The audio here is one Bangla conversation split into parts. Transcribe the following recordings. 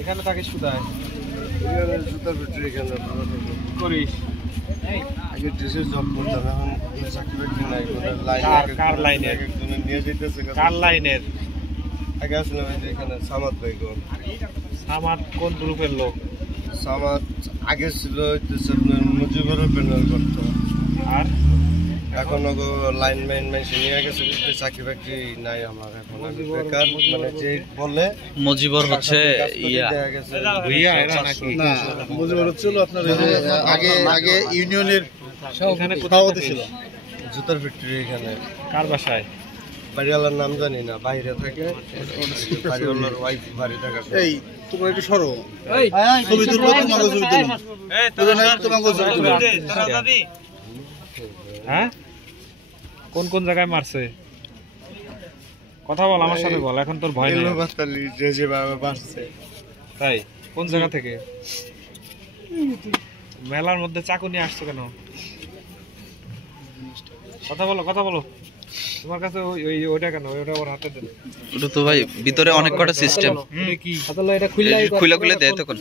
এখানে থাকিস কোথায়? জুতার ফ্যাক্টরি এখানে করিস আগে ড্রেসের জব করতাম, এখন চাকরি বাকরি নাই। কার লাইনে? একজনের নিয়ে যেতেছে। কার লাইনের? আগে আসলাম এই যে এখানে সামাদ ভাইগণ। আমার কোন গ্রুপের লোক? সামাদ আগে ছিল হইতেছে আপনার মুজিবুরের প্যানেল করতো, আর এখন লাইনম্যান মেশিন নিয়ে গেছে। চাকরি বাকরি নাই আমার এখন, আমি বেকার। মানে যে বলে মুজিবর হচ্ছে ভুইয়া এরা নাকি? না, মুজিবুর হচ্ছিল আপনার আগে ইউনিয়নের সভাপতি ছিল। জুতার ফ্যাক্টরি এখানে। কার বাসায়? বাড়িওয়ালার নাম জানি না, বাইরে থাকে। বাড়িওয়ালার ওয়াইফ বাড়ি থাকে। এই তোমরা একটু সরো, ছবি তুলবো, তোমাকে ছবি তুলবো। হ্যাঁ, কোন কোন জায়গায় মারছে? কথা বল, আমার সাথে বল, এখন তোর ভয় নেই। যে বাবা বাসছে। তাই? কোন জায়গা থেকে? মেলার মধ্যে চাকু নিয়ে আসছো কেন? কথা বলো, কথা বলো। তোমার কাছে ওইটা কেন? ওইটা ওর হাতে দেন। ওটা তো ভাই ভিতরে অনেক কটা সিস্টেম। কি এটা খুলে খুলে দেয় তখন।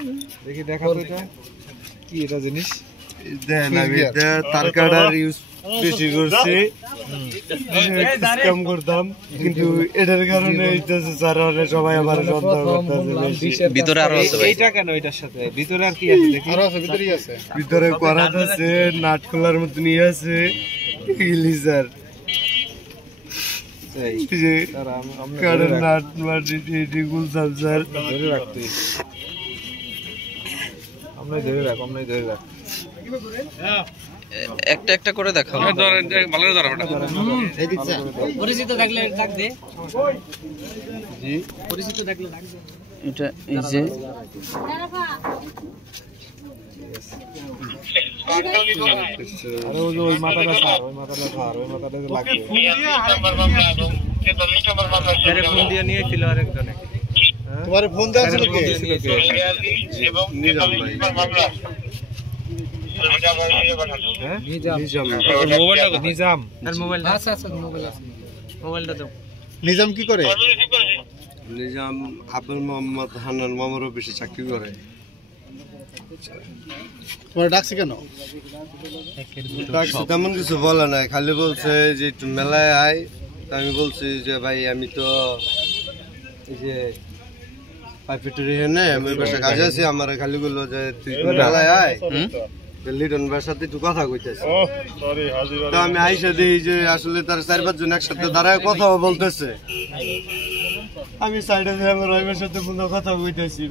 দেখি, দেখা তো এটা কি, এটা জিনিস দেন আমি তার কাটার ইউজ বেশি করছি, কাম করতাম, কিন্তু এটার কারণে হইতেছে স্যার সবাই আমার সন্দেহ করতেছে। ভিতরে আরো আছে ভাই। এইটা কেন? এটার সাথে ভিতরে আর কি আছে দেখি? আরো আছে, ভিতরেই আছে। ভিতরে করাত আছে, নাট খোলার মতো নিয়ে আছে, ইলিজার এই যে স্যার, আমরা কাটার নাট মাটি গুলতাম স্যার। ধরে রাখতে, আমরা ধরে রাখ, আমরাই ধরে রাখ। একটা একটা করে দেখাও। পরিচিত থাকলে ডাক দে। জি, পরিচিত থাকলে ডাক দে। এটা এই যে আরে ওই মাথাটা ছাড়, ওই মাথাটা ছাড়, ওই মাথাটা লাগবে। আরে ফোন দিয়ে নিয়েছিল আরেকজনে। তোমার ফোন দেওয়া ছিল কে? নিজাম ভাই। হ্যাঁ, নিজাম। নিজাম। আর মোবাইল আছে, আছে মোবাইল আছে। মোবাইলটা দাও। নিজাম কি করে? নিজাম আবুল মোহাম্মদ হান্নান মামার অফিসে চাকরি করে। তোমার ডাকছে কেন? তেমন কিছু বলে নাই, খালি বলছে যে একটু মেলায় আয়। আমি বলছি যে ভাই আমি তো এই যে পাইপেটারি হেনে আমি বাসা কাজে আছি, আমার খালি বললো যে তুই মেলায় আয়, লিটন ভাইয়ের সাথে একটু কথা কইতেছে। তো আমি আইসা দিই যে আসলে তার 4-5 জন একসাথে দাঁড়ায় কথা বলতেছে। আমি সাইডে আমার ওয়াইফের সাথে কোনো কথা কইতেছি,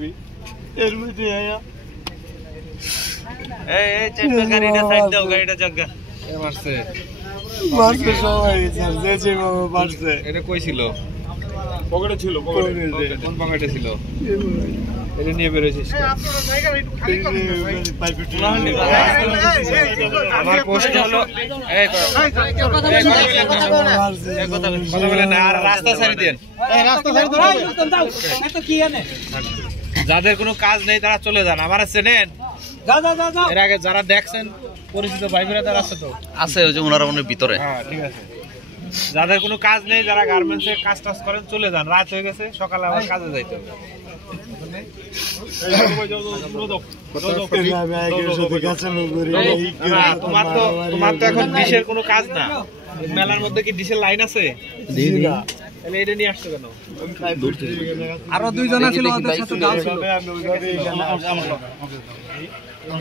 এর মধ্যে আয়া এই চেপটা গাড়িটা সাইড দাও, গাড়িটা জায়গা। এ মারছে সবাই স্যার, যে যে বাবা মারছে। এটা কই ছিল? পকেটে ছিল। পকেটে? কোন পকেটে ছিল? এটা নিয়ে বেরোছিস? আমার প্রশ্ন হলো, কথা বলে না, আর রাস্তা ছাড়ি দেন। যাদের কোনো কাজ নেই তারা চলে যান। আমার চেনেন? এর আগে যারা দেখছেন পরিচিত ভাই বোনেরা আছে তো? আছে, ওই যে ওনারা মনে ভিতরে। হ্যাঁ, ঠিক আছে। যাদের কোনো কাজ নেই, যারা গার্মেন্টসে কাজ টাজ করেন, চলে যান। রাত হয়ে গেছে, সকালে আবার কাজে যাইতে হবে। তোমার তো এখন ডিশের কোনো কাজ না। মেলার মধ্যে কি ডিশের লাইন আছে? তাহলে এটা নিয়ে আসছো কেন? আরো দুইজন ছিল, ওদের সাথে দাও ছিল।